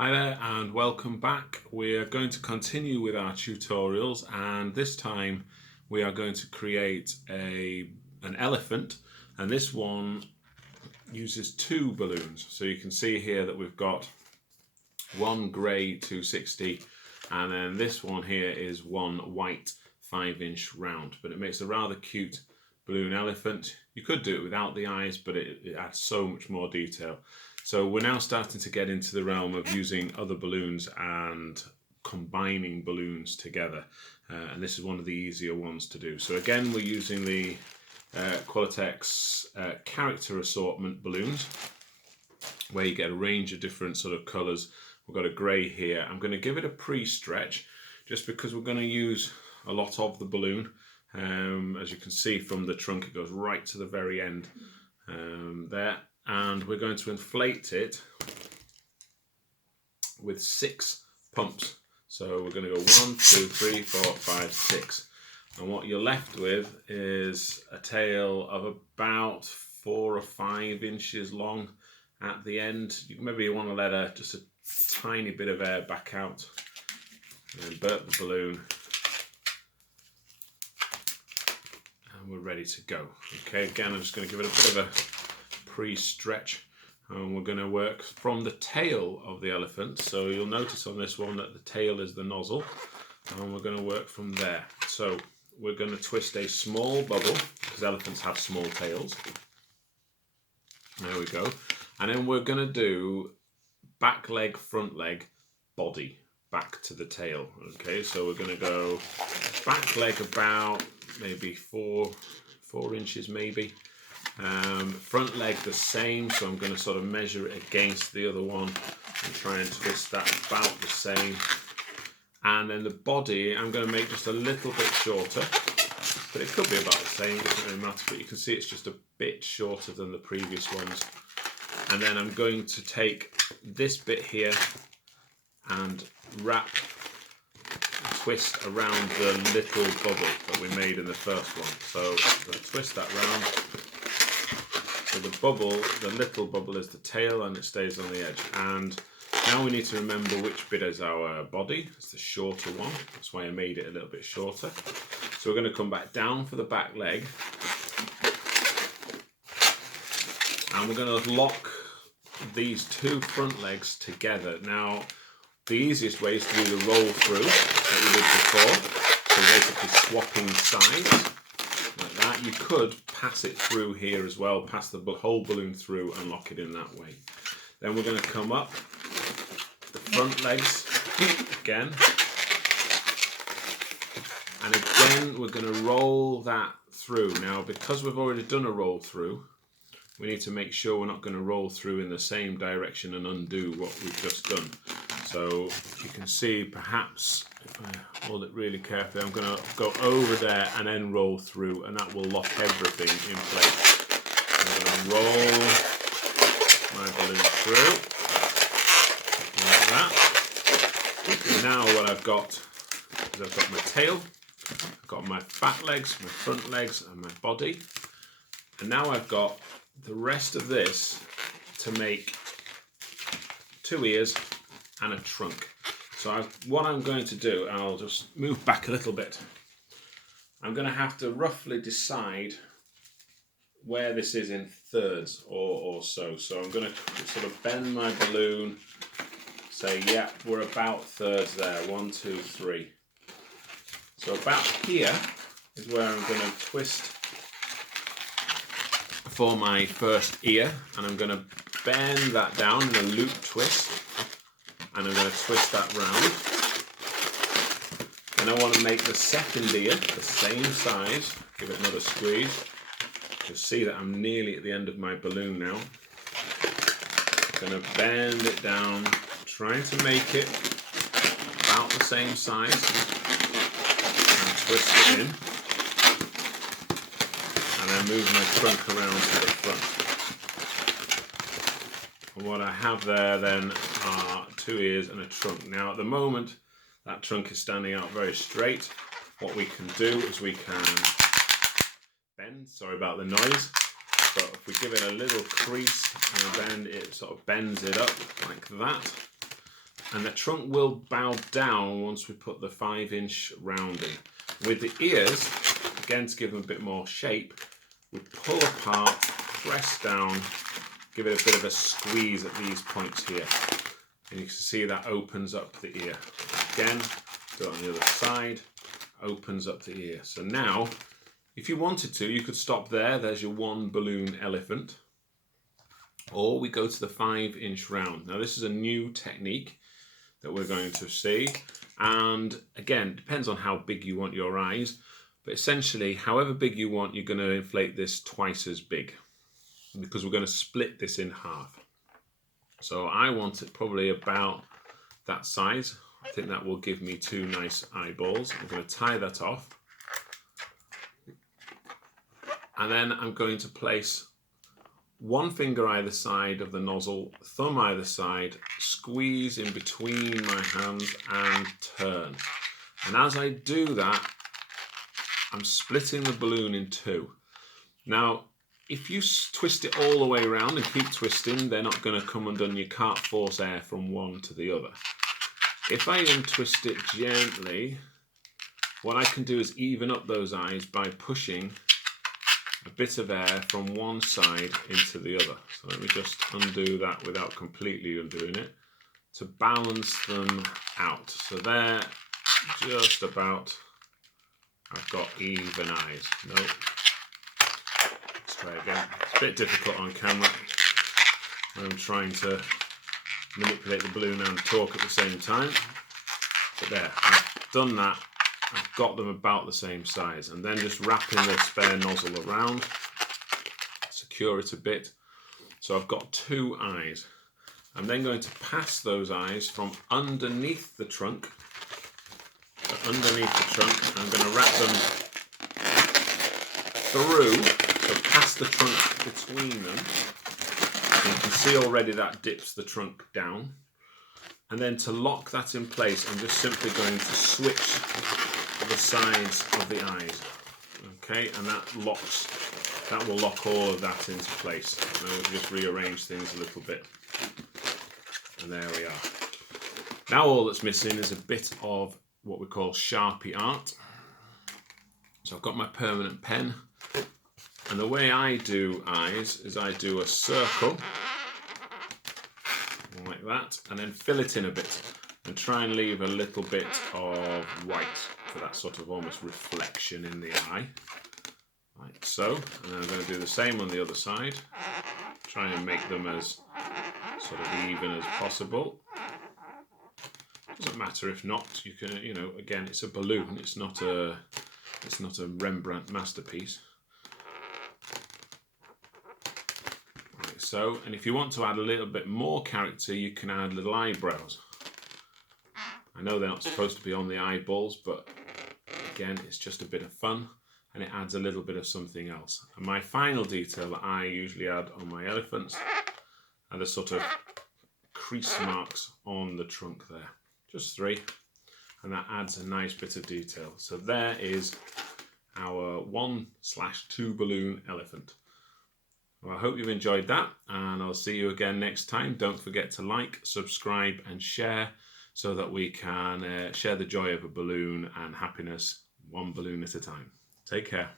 Hi there and welcome back. We are going to continue with our tutorials, and this time we are going to create an elephant, and this one uses two balloons. So you can see here that we've got one grey 260 and then this one here is one white 5-inch round, but it makes a rather cute balloon elephant. You could do it without the eyes, but it adds so much more detail. So we're now starting to get into the realm of using other balloons and combining balloons together, and this is one of the easier ones to do. So again, we're using the Qualatex character assortment balloons, where you get a range of different sort of colours. We've got a grey here. I'm going to give it a pre-stretch just because we're going to use a lot of the balloon. As you can see from the trunk, it goes right to the very end there, and we're going to inflate it with 6 pumps. So we're going to go 1, 2, 3, 4, 5, 6, and what you're left with is a tail of about 4 or 5 inches long at the end. Maybe you want to let just a tiny bit of air back out and burp the balloon, and we're ready to go. Okay, again, I'm just going to give it a bit of a pre-stretch, and we're going to work from the tail of the elephant. So you'll notice on this one that the tail is the nozzle, and we're going to work from there. So we're going to twist a small bubble, because elephants have small tails. There we go. And then we're going to do back leg, front leg, body, back to the tail. Okay, so we're going to go back leg about maybe 4 inches maybe. Front leg the same, so I'm going to sort of measure it against the other one and try and twist that about the same. And then the body I'm going to make just a little bit shorter, but it could be about the same, it doesn't really matter, but you can see it's just a bit shorter than the previous ones. And then I'm going to take this bit here and twist around the little bubble that we made in the first one. So I'm going to twist that round. So the bubble, the little bubble, is the tail, and it stays on the edge. And now we need to remember which bit is our body. It's the shorter one. That's why I made it a little bit shorter. So we're going to come back down for the back leg, and we're going to lock these 2 front legs together. Now, the easiest way is to do the roll through that we did before. So basically swapping sides like that. You could pass it through here as well, pass the whole balloon through and lock it in that way. Then we're going to come up the front legs again, and again we're going to roll that through. Now, because we've already done a roll through, we need to make sure we're not going to roll through in the same direction and undo what we've just done. So you can see, perhaps if I hold it really carefully, I'm going to go over there and then roll through, and that will lock everything in place. I'm going to roll my balloon through like that. And now what I've got is I've got my tail, I've got my back legs, my front legs, and my body. And now I've got the rest of this to make 2 ears and a trunk. So what I'm going to do, I'll just move back a little bit. I'm going to have to roughly decide where this is in thirds or so. So I'm going to sort of bend my balloon, say, yeah, we're about thirds there. 1, 2, 3. So about here is where I'm going to twist for my first ear, and I'm going to bend that down in a loop twist, and I'm going to twist that round. And I want to make the second ear the same size, give it another squeeze. You'll see that I'm nearly at the end of my balloon now. I'm going to bend it down, trying to make it about the same size, and twist it in. And then move my trunk around to the front. And what I have there then are 2 ears and a trunk. Now at the moment that trunk is standing out very straight. What we can do is we can bend, sorry about the noise, but if we give it a little crease and a bend, it sort of bends it up like that. And the trunk will bow down once we put the 5-inch round in. With the ears, again to give them a bit more shape, we pull apart, press down, give it a bit of a squeeze at these points here. And you can see that opens up the ear. Again, do it on the other side, opens up the ear. So now, if you wanted to, you could stop there. There's your one balloon elephant. Or we go to the 5-inch round. Now this is a new technique that we're going to see. And again, it depends on how big you want your eyes. But essentially, however big you want, you're going to inflate this twice as big. Because we're going to split this in half. So I want it probably about that size. I think that will give me 2 nice eyeballs. I'm going to tie that off. And then I'm going to place 1 finger either side of the nozzle, thumb either side, squeeze in between my hands and turn. And as I do that, I'm splitting the balloon in 2. Now, if you twist it all the way around and keep twisting, they're not going to come undone. You can't force air from one to the other. If I untwist it gently, what I can do is even up those eyes by pushing a bit of air from one side into the other. So let me just undo that without completely undoing it to balance them out. So they're just about, I've got even eyes. Nope. Let's try again. It's a bit difficult on camera when I'm trying to manipulate the balloon and talk at the same time. But there, I've done that. I've got them about the same size, and then just wrapping the spare nozzle around, secure it a bit. So I've got 2 eyes. I'm then going to pass those eyes from underneath the trunk. So underneath the trunk, I'm going to wrap them through, so past the trunk between them. And you can see already that dips the trunk down. And then to lock that in place, I'm just simply going to switch the sides of the eyes. Okay, and that will lock all of that into place. Now we'll just rearrange things a little bit. And there we are. Now all that's missing is a bit of what we call Sharpie art. So I've got my permanent pen. And the way I do eyes is I do a circle like that, and then fill it in a bit and try and leave a little bit of white for that sort of almost reflection in the eye, like so. And then I'm going to do the same on the other side, try and make them as sort of even as possible. Doesn't matter if not, you can, you know, again, it's a balloon, it's not a Rembrandt masterpiece. So, and if you want to add a little bit more character, you can add little eyebrows. I know they're not supposed to be on the eyeballs, but again, it's just a bit of fun, and it adds a little bit of something else. And my final detail that I usually add on my elephants are the sort of crease marks on the trunk there. Just 3, and that adds a nice bit of detail. So there is our 1/2 balloon elephant. Well, I hope you've enjoyed that, and I'll see you again next time. Don't forget to like, subscribe and share so that we can share the joy of a balloon and happiness 1 balloon at a time. Take care.